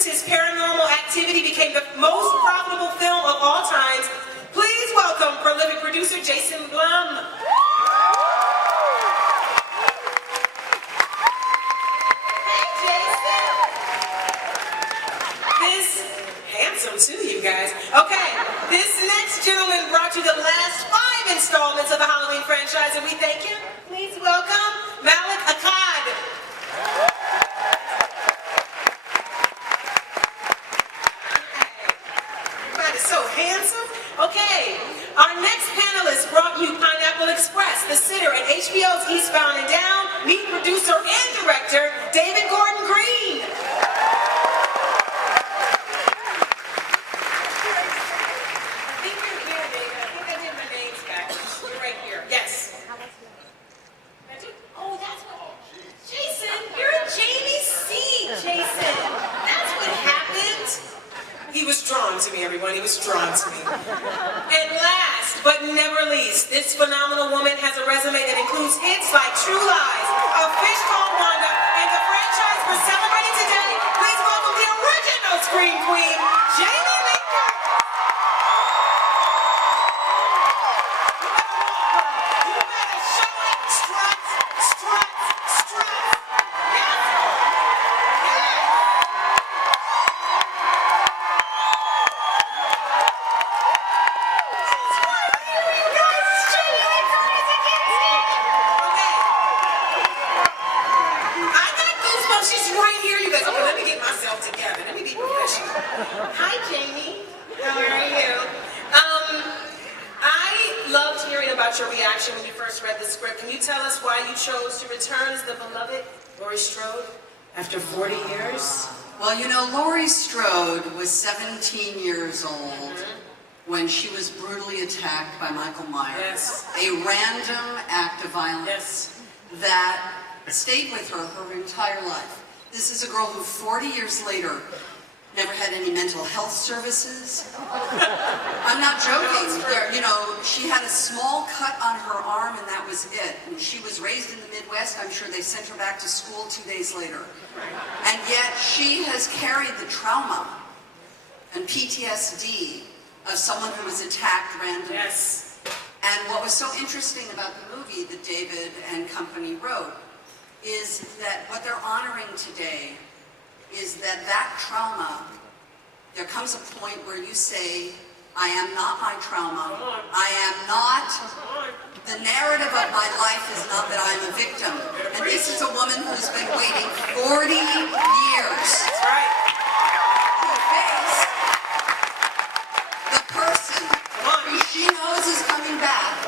since his Paranormal Activity became the most profitable film of all times, please welcome prolific producer Jason Blum. Hey, Jason. This handsome too, you guys. Okay, this next gentleman brought you the last 5 installments of the Halloween franchise, and we thank him. Please welcome Malik Akkad. So handsome. Okay, our next panelist brought you Pineapple Express, The Sitter, and HBO's Eastbound and Down. Meet producer and director David Gordon Green. I think you're here, David. I think I did my names backwards. You're right here. Yes. Oh, that's what. Jason, you're Jamie C. Jason. That's what happened. He was drawn to me, everyone. He was drawn to me. And last but never least, this phenomenal woman has a resume that includes hits like True Lies, A Fish Called Wanda, and the franchise we're celebrating today. Please welcome the original Scream Queen, Jamie Lee Curtis. You better show it, strut, strut, strut. Together. Let me be professional. Hi, Jamie. How are you? I loved hearing about your reaction when you first read the script. Can you tell us why you chose to return as the beloved Laurie Strode after 40 years? Well, you know, Laurie Strode was 17 years old when she was brutally attacked by Michael Myers. Yes. A random act of violence that stayed with her entire life. This is a girl who 40 years later never had any mental health services. I'm not joking. You know, she had a small cut on her arm and that was it. And she was raised in the Midwest. I'm sure they sent her back to school 2 days later. And yet she has carried the trauma and PTSD of someone who was attacked randomly. Yes. And what was so interesting about the movie that David and company wrote is that what they're honoring today is that trauma, there comes a point where you say, I am not my trauma. I am not, the narrative of my life is not that I'm a victim. And this is a woman who's been waiting 40 years to face the person who she knows is coming back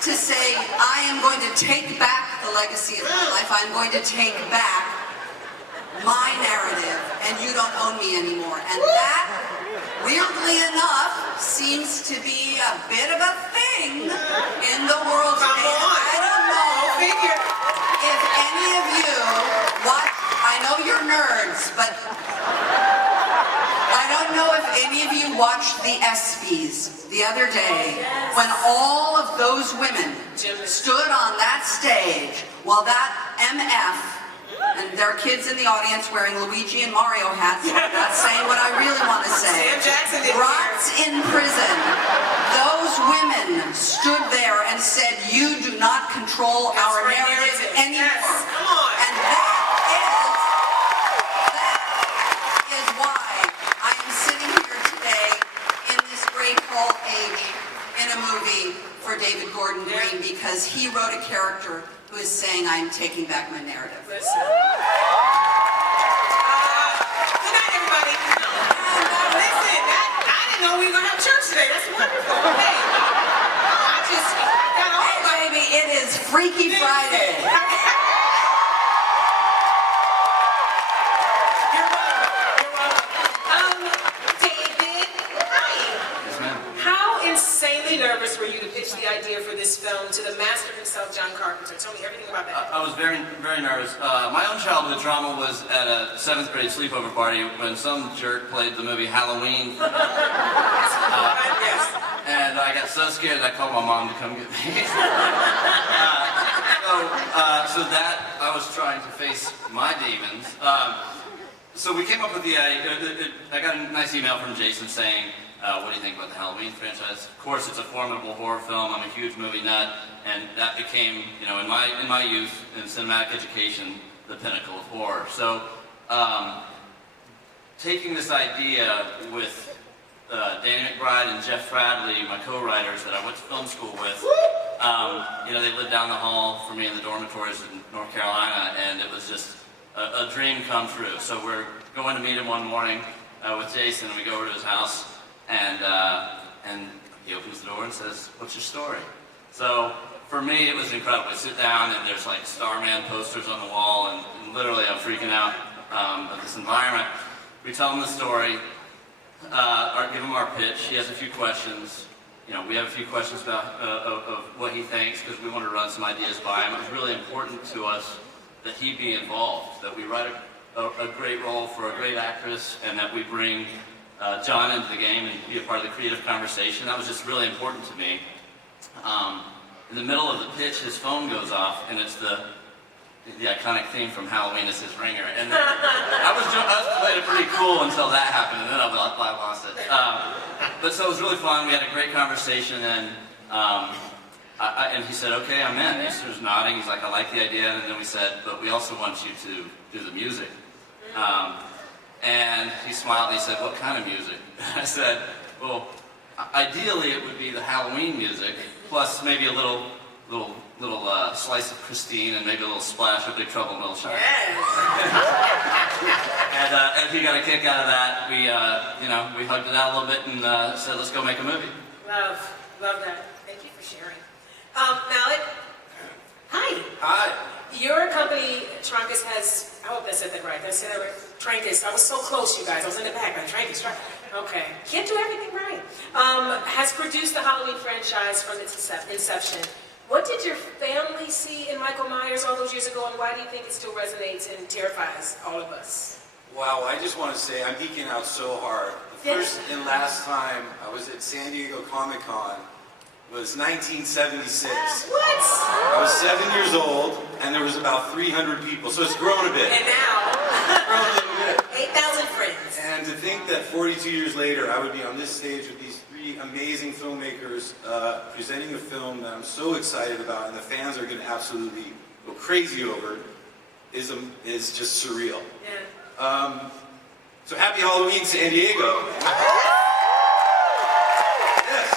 to say, I am going to take back the legacy of my life. I'm going to take back my narrative, and you don't own me anymore. And that, weirdly enough, seems to be a bit of a thing in the world today. I don't know if any of you watch, I know you're nerds, but I don't know if any of you watched the ESPYs the other day when all of those women stood on that stage while that MF and their kids in the audience wearing Luigi and Mario hats, I'm not saying what I really want to say, rots in prison. Those women stood there and said, you do not control our narrative anymore. And that is why I am sitting here today in this great old age in a movie for David Gordon Green, because he wrote a character who is saying, I'm taking back my narrative. Listen. Good night, everybody. Listen, I didn't know we were going to have church today. That's wonderful. Hey, I just got all baby, it is Freaky Friday. Nervous were you to pitch the idea for this film to the master himself, John Carpenter? Tell me everything about that. I was very, very nervous. My own childhood trauma was at a 7th grade sleepover party when some jerk played the movie Halloween. And I got so scared I called my mom to come get me. So that I was trying to face my demons. So we came up with the idea. I got a nice email from Jason saying, what do you think about the Halloween franchise? Of course, it's a formidable horror film. I'm a huge movie nut, and that became, in my youth, in cinematic education, the pinnacle of horror. So, taking this idea with Danny McBride and Jeff Bradley, my co-writers that I went to film school with, they lived down the hall from me in the dormitories in North Carolina, and it was just a dream come true. So we're going to meet him one morning with Jason, and we go over to his house, and he opens the door and says, "What's your story?" So for me, it was incredible. We sit down, and there's like Starman posters on the wall, and literally I'm freaking out of this environment. We tell him the story, give him our pitch. He has a few questions. We have a few questions about of what he thinks, because we want to run some ideas by him. It was really important to us that he be involved, that we write a great role for a great actress, and that we bring John into the game and be a part of the creative conversation. That was just really important to me. In the middle of the pitch, his phone goes off, and it's the iconic theme from Halloween is his ringer. And I was playing it pretty cool until that happened, and then I lost it. But so it was really fun. We had a great conversation, and and he said, "Okay, I'm in." He was nodding. He's like, "I like the idea." And then we said, "But we also want you to do the music." And he smiled and he said, "What kind of music?" I said, "Well, ideally it would be the Halloween music, plus maybe a little slice of Christine, and maybe a little splash of Big Trouble in Little China." And he got a kick out of that. We hugged it out a little bit and said, "Let's go make a movie." Love that. Thank you for sharing. Malik, hi. Hi. Your company, Trancas, has, I hope I said that right. I said that right. Trancas. I was so close, you guys. I was in the back. Trancas. Okay. Can't do everything right. Has produced the Halloween franchise from its inception. What did your family see in Michael Myers all those years ago, and why do you think it still resonates and terrifies all of us? Wow, I just want to say I'm geeking out so hard. The first and last time I was at San Diego Comic-Con was 1976. What? I was 7 years old, and there was about 300 people, so it's grown a bit. And now, Grown a little bit. 8,000 friends. And to think that 42 years later, I would be on this stage with these three amazing filmmakers presenting a film that I'm so excited about, and the fans are going to absolutely go crazy over, is just surreal. Yeah. So happy Halloween, San Diego. Yes.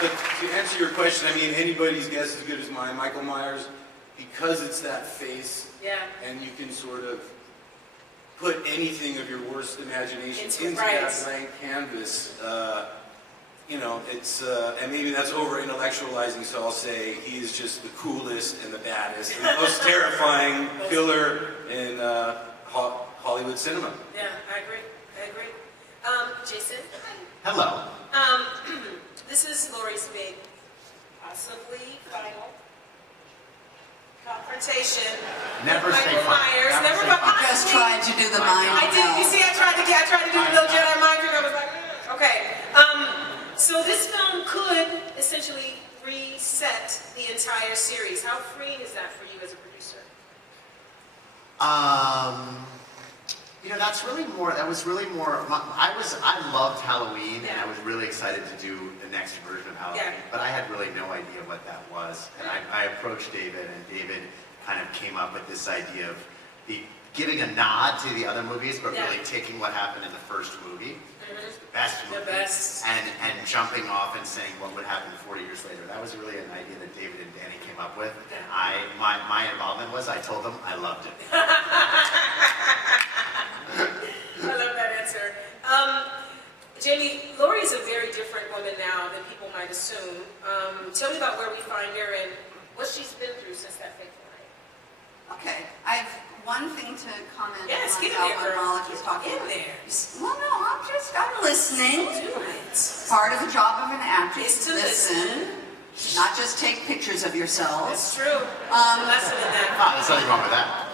But to answer your question, I mean, anybody's guess is as good as mine. Michael Myers, because it's that face, Yeah. and you can sort of put anything of your worst imagination Into into right. that blank canvas. It's and maybe that's over intellectualizing. So I'll say he is just the coolest and the baddest and the most terrifying killer in Hollywood cinema. Yeah, I agree. Jason? Hello. This is Laurie's big, possibly final confrontation. Never with say Michael final. Myers. Never Never say but final. I just possibly. tried to do the mind I did. You meld. see, I tried to do the little Jedi mind trick. I was like, okay. So this film could essentially reset the entire series. How freeing is that for you as a producer? That was really more, I loved Halloween, and Yeah. I was really excited to do the next version of Halloween, Yeah. but I had really no idea what that was. And I approached David, and David kind of came up with this idea of giving a nod to the other movies, but Yeah. really taking what happened in the first movie, which is the best The movie, best. and jumping off and saying what would happen 40 years later. That was really an idea that David and Danny came up with. And my involvement was, I told them I loved it. I love that answer. Jamie, Laurie is a very different woman now than people might assume. Tell me about where we find her and what she's been through since that fateful night. Okay, I have one thing to comment Yes, on get in about there, what girl. Malik was Get talking in about. there. Well, no, I'm listening. Do it. Part of the job of an actress Is is to to listen, not just take pictures of yourselves. It's true. Lesson in that. There's nothing wrong with that.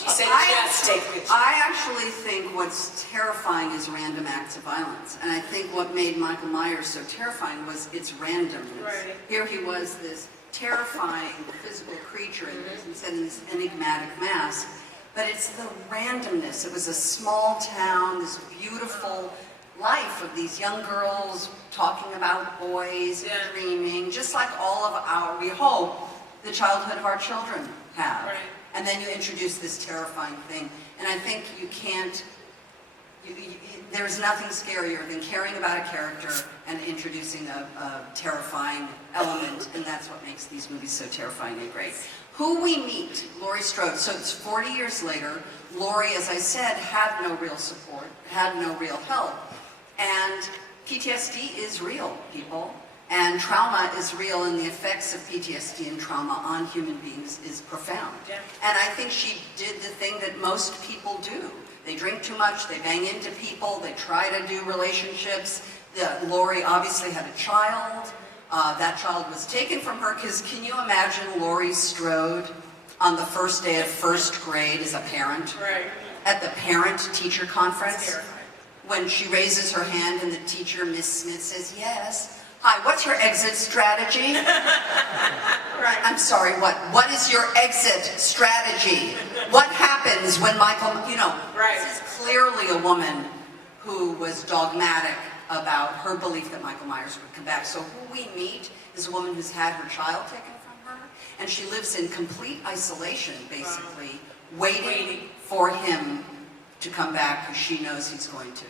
She said I just take pictures. I actually think what's terrifying is random acts of violence. And I think what made Michael Myers so terrifying was its randomness. Right. Here he was, this terrifying physical creature in this enigmatic mask. but it's the randomness. It was a small town, this beautiful life of these young girls talking about boys, Yeah. dreaming, just like all of our, we hope, the childhood of our children have. Right. And then you introduce this terrifying thing. And I think you can't, there's nothing scarier than caring about a character and introducing a terrifying element, and that's what makes these movies so terrifying and great. Who we meet, Laurie Strode, so it's 40 years later. Laurie, as I said, had no real support, had no real help, and PTSD is real, people. And trauma is real, and the effects of PTSD and trauma on human beings is profound. Yeah. And I think she did the thing that most people do. They drink too much, they bang into people, they try to do relationships. Laurie obviously had a child. That child was taken from her, because can you imagine Laurie Strode on the first day of first grade as a parent? Right. At the parent-teacher conference? Terrifying. When she raises her hand and the teacher, Miss Smith, says, yes. Hi, what's your exit strategy? Right. I'm sorry, what is your exit strategy? What happens when Michael, Right. This is clearly a woman who was dogmatic about her belief that Michael Myers would come back. So who we meet is a woman who's had her child taken from her, and she lives in complete isolation, basically, waiting for him to come back, because she knows he's going to.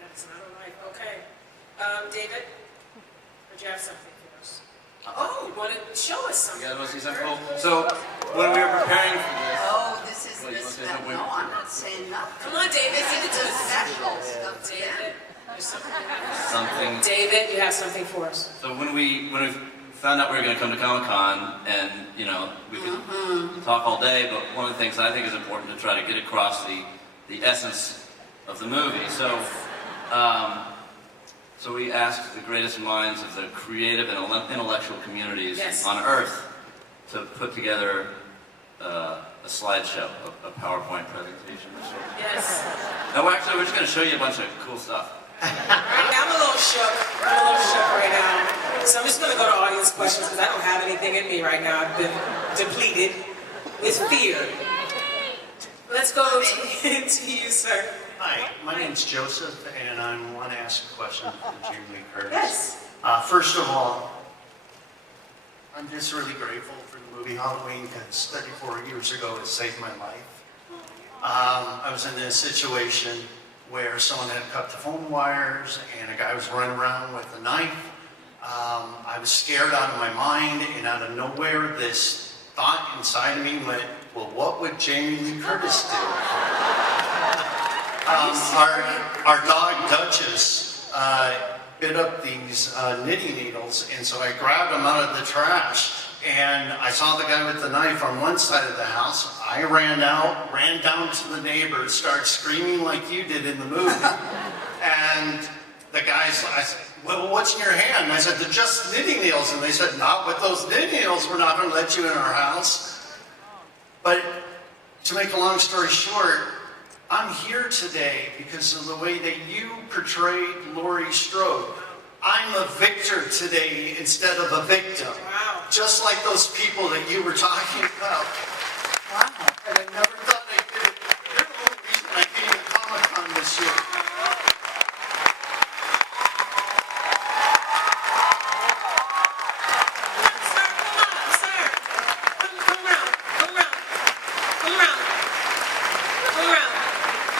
That's not a life. Okay. David, would you have something for us? Oh, you want to show us You something? guys want to see something cool? So, when we were preparing for this, Oh, this is Wait, you this. wanna say That, something? no, I'm not saying nothing. Come on, David, give it to It's a us. special stuff for them. David, there's something. something. David, you have something for us. So when we found out we were going to come to Comic-Con, and we could talk all day, but one of the things I think is important to try to get across the essence of the movie. So, so we asked the greatest minds of the creative and intellectual communities Yes. on Earth to put together a slideshow, a PowerPoint presentation. Yes. No, actually, we're just going to show you a bunch of cool stuff. Right now, I'm a little shook. Right now. So I'm just going to go to audience questions, because I don't have anything in me right now. I've been depleted with fear. Let's go to you, sir. Hi, my name's Joseph, and I want to ask a question for Jamie Lee Curtis. Yes. First of all, I'm just really grateful for the movie Halloween, because 34 years ago it saved my life. I was in a situation where someone had cut the phone wires, and a guy was running around with a knife. I was scared out of my mind, and out of nowhere, this thought inside of me went, well, what would Jamie Lee Curtis do? Our dog Duchess bit up these knitting needles, and so I grabbed them out of the trash, and I saw the guy with the knife on one side of the house. I ran out, ran down to the neighbors, started screaming like you did in the movie, and the guys, I said, well, what's in your hand? And I said, they're just knitting needles, and they said, not with those knitting needles, we're not going to let you in our house. But to make a long story short, I'm here today because of the way that you portrayed Laurie Strode. I'm a victor today instead of a victim. Wow. Just like those people that you were talking about. Wow. And I never thought I could. You're the only reason I came to Comic-Con this year. Sir, come on, sir. Come around. Come around. Come around. Come around.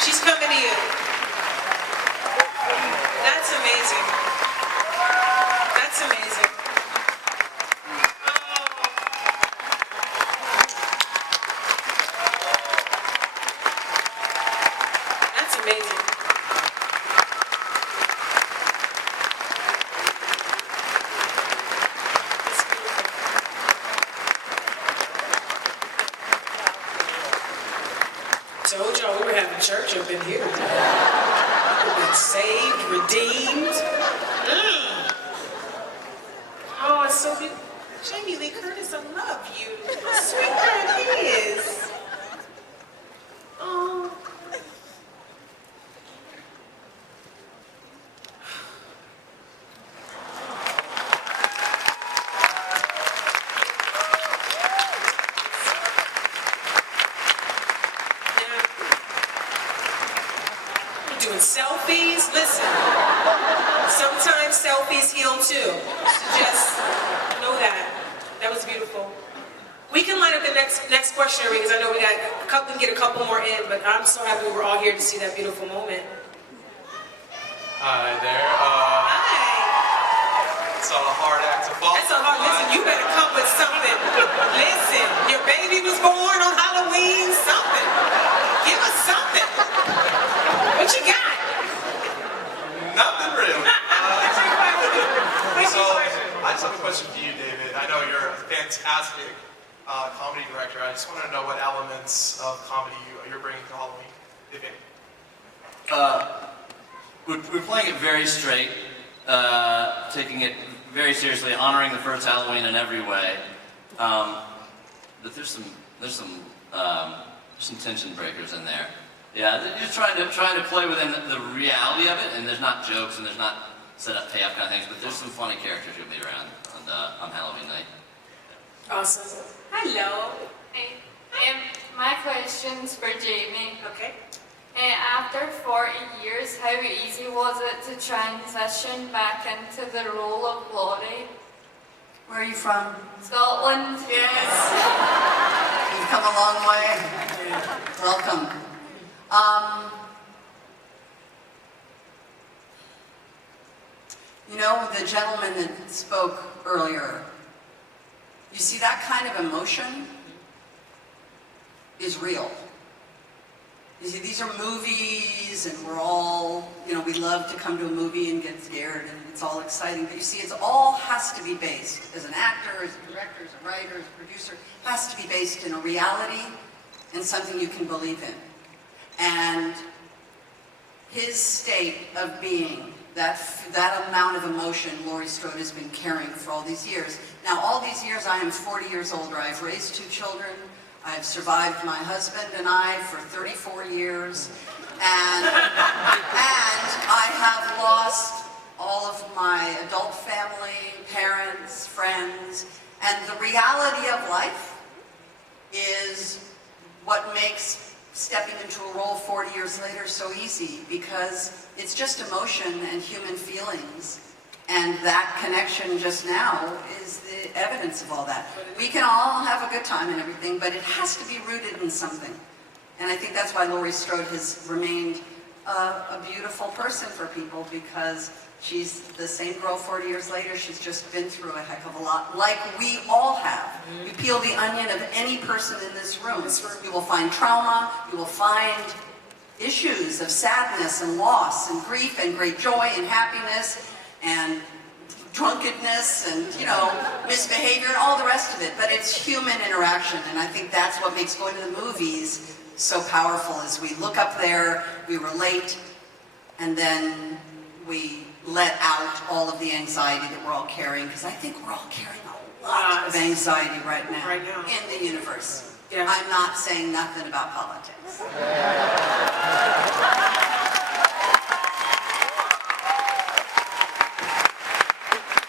She's coming to you. That's amazing. That's amazing. That's amazing. That's beautiful. Told y'all we were having church up in here. We've been saved, redeemed. Oh, it's so beautiful. Jamie Lee Curtis, I love you. Sweetheart, he is. Oh. Now, doing selfies. Listen, sometimes selfies heal too. So just know that. That was beautiful. We can line up the next questioner because I know we got a couple, get a couple more in, but I'm so happy we were all here to see that beautiful moment. Hi there. Hi. It's a hard act to follow. That's a hard, listen, you better come with something. Listen, your baby was born on Halloween, something. Give us something. What you got? Nothing really. What's your question? What's So, your question? I just have a question for you, David. I know you're a fantastic comedy director. I just want to know what elements of comedy you're bringing to Halloween, if any. We're playing it very straight, taking it very seriously, honoring the first Halloween in every way. But there's some tension breakers in there. Yeah, you're trying to play within the reality of it, and there's not jokes and there's not set up payoff kind of things, but there's some funny characters you'll be around on Halloween night. Awesome. Hello. Hey, my question's for Jamie. Okay. After 40 years, how easy was it to transition back into the role of Laurie? Where are you from? Scotland? Yes. You've come a long way. Welcome. You know, the gentleman that spoke earlier, you see that kind of emotion is real. You see, these are movies, and we're all, you know, we love to come to a movie and get scared, and it's all exciting. But you see, it all has to be based, as an actor, as a director, as a writer, as a producer, has to be based in a reality and something you can believe in. And his state of being, that amount of emotion Laurie Strode has been carrying for all these years. Now, all these years, I am 40 years older. I've raised 2 children. I've survived my husband and I for 34 years. And I have lost all of my adult family, parents, friends. And the reality of life is what makes stepping into a role 40 years later so easy, because it's just emotion and human feelings, and that connection just now is the evidence of all that. We can all have a good time and everything, but it has to be rooted in something. And I think that's why Laurie Strode has remained a beautiful person for people, because she's the same girl 40 years later. She's just been through a heck of a lot, like we all have. You peel the onion of any person in this room, you will find trauma, you will find issues of sadness and loss and grief and great joy and happiness and drunkenness and, you know, misbehavior and all the rest of it. But it's human interaction, and I think that's what makes going to the movies so powerful, is we look up there, we relate, and then we let out all of the anxiety that we're all carrying, because I think we're all carrying a lot of anxiety right now in the universe. Yeah. I'm not saying nothing about politics.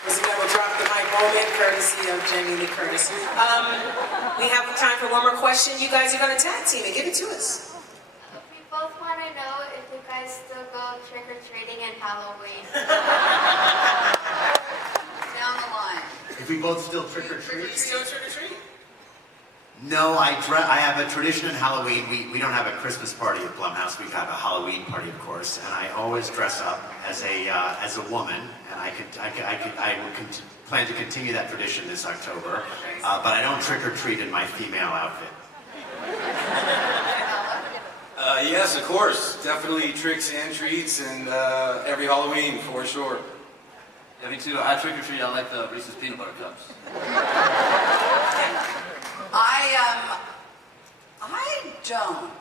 Was a double drop the mic moment, courtesy of Jamie Lee Curtis. We have time for one more question. You guys are going to tag team it. Give it to us. We both want to know if you guys still go trick-or-treating and Halloween. Down the line. If we both still trick or treat? Still trick or treat? No, I have a tradition in Halloween. We don't have a Christmas party at Blumhouse. We have a Halloween party, of course, and I always dress up as a woman, and I plan to continue that tradition this October. But I don't trick or treat in my female outfit. Yes, of course. Definitely tricks and treats, and every Halloween for sure. Yeah, me too. I trick or treat. I like the Reese's peanut butter cups. I don't.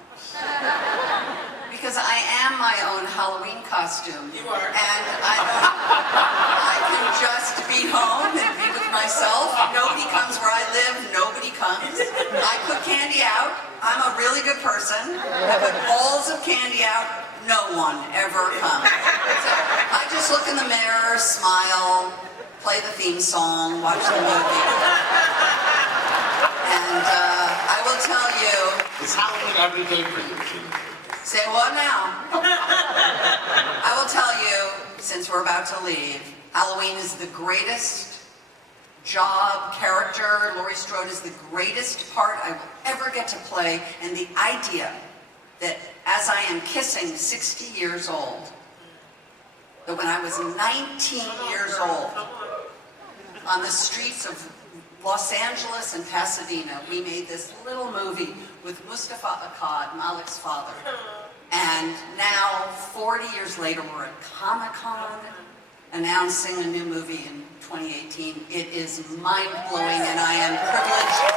Because I am my own Halloween costume. You are. And I can just be home and be with myself. Nobody comes where I live. Nobody comes. I put candy out. I'm a really good person. I put balls of candy out. No one ever comes. So I just look in the mirror, smile, play the theme song, watch the movie. And I will tell you, It's Halloween every day for you, Jim. Say what now? I will tell you, since we're about to leave, Halloween is the greatest job, character. Laurie Strode is the greatest part I will ever get to play. And the idea that as I am kissing 60 years old, that when I was 19 years old, on the streets of Los Angeles and Pasadena, we made this little movie with Mustafa Akkad, Malik's father. And now, 40 years later, we're at Comic-Con announcing a new movie in 2018. It is mind-blowing, and I am privileged.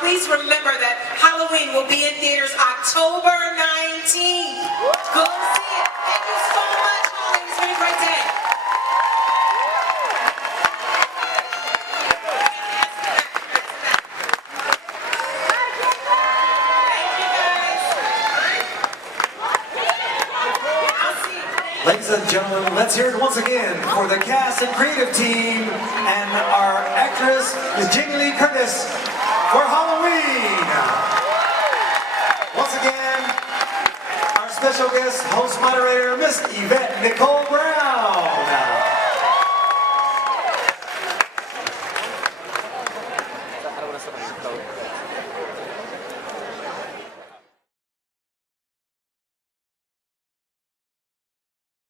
Please remember that Halloween will be in theaters October 19th. Go see it. Thank you so much, Holly. It's been a great day. Ladies and gentlemen, let's hear it once again for the cast and creative team and our actress, Ms. Jamie Lee Curtis, for Halloween. Once again, our special guest, host moderator, Miss Yvette Nicole Brown.